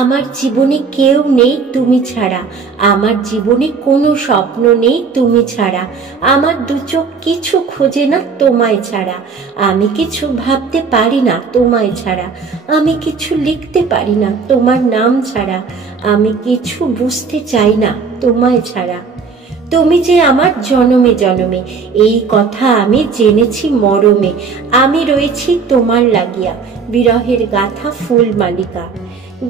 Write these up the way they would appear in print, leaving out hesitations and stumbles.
আমার জীবনে কেউ নেই তুমি ছাড়া, আমার জীবনে কোনো স্বপ্ন নেই তুমি ছাড়া, আমার দু চোখ কিছু খোঁজে না তোমায় ছাড়া, আমি কিছু ভাবতে পারি না তোমায় ছাড়া, আমি কিছু লিখতে পারি না তোমার নাম ছাড়া, আমি কিছু বুঝতে চাই না তোমায় ছাড়া। তুমি যে আমার জনমে জনমে, এই কথা আমি জেনেছি মরমে, আমি রয়েছি তোমার লাগিয়া, বিরহের গাথা ফুল মালিকা।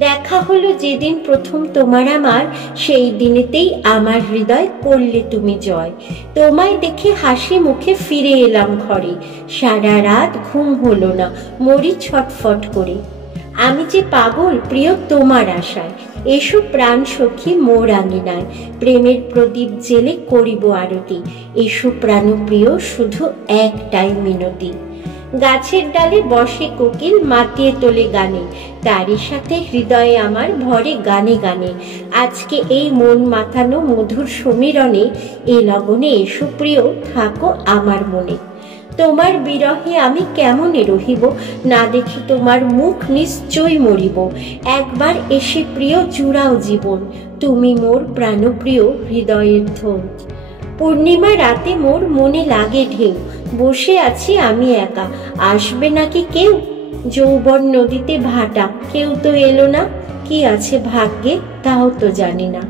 দেখা হলো যেদিন প্রথম তোমার আমার, সেই দিনেতেই আমার হৃদয় করলে তুমি জয়। তোমায় দেখে হাসি মুখে ফিরে এলাম ঘরে, সারা রাত ঘুম হলো না, মরি ছটফট করে। আমি যে পাগল প্রিয় তোমার আশায়, এসো প্রাণ সখী মোর আঙিনায়, প্রেমের প্রদীপ জেলে করিব আরতি, এসো প্রাণপ্রিয় শুধু একটাই মিনতি। গাছের ডালে বসে কোকিল মাতিয়ে তোলে গানে, তারই সাথে হৃদয়ে আমার ভরে গানে গানে। আজকে এই মন মাতানো মধুর সমীরণে, এ লগনে এসো প্রিয় থাকো আমার মনে। তোমার বিরহে আমি কেমনে রহিব, না দেখি তোমার মুখ নিশ্চয় মরিব। একবার এসে প্রিয় জুড়াও জীবন, তুমি মোর প্রাণপ্রিয় হৃদয়ের ধন। পূর্ণিমা রাতে মোর মনে লাগে ঢেউ, বসে আছি আমি একা, আসবে নাকি কেউ? যৌবন নদীতে ভাটা, কেউ তো এলো না, কি আছে ভাগ্যে তাও তো জানি না।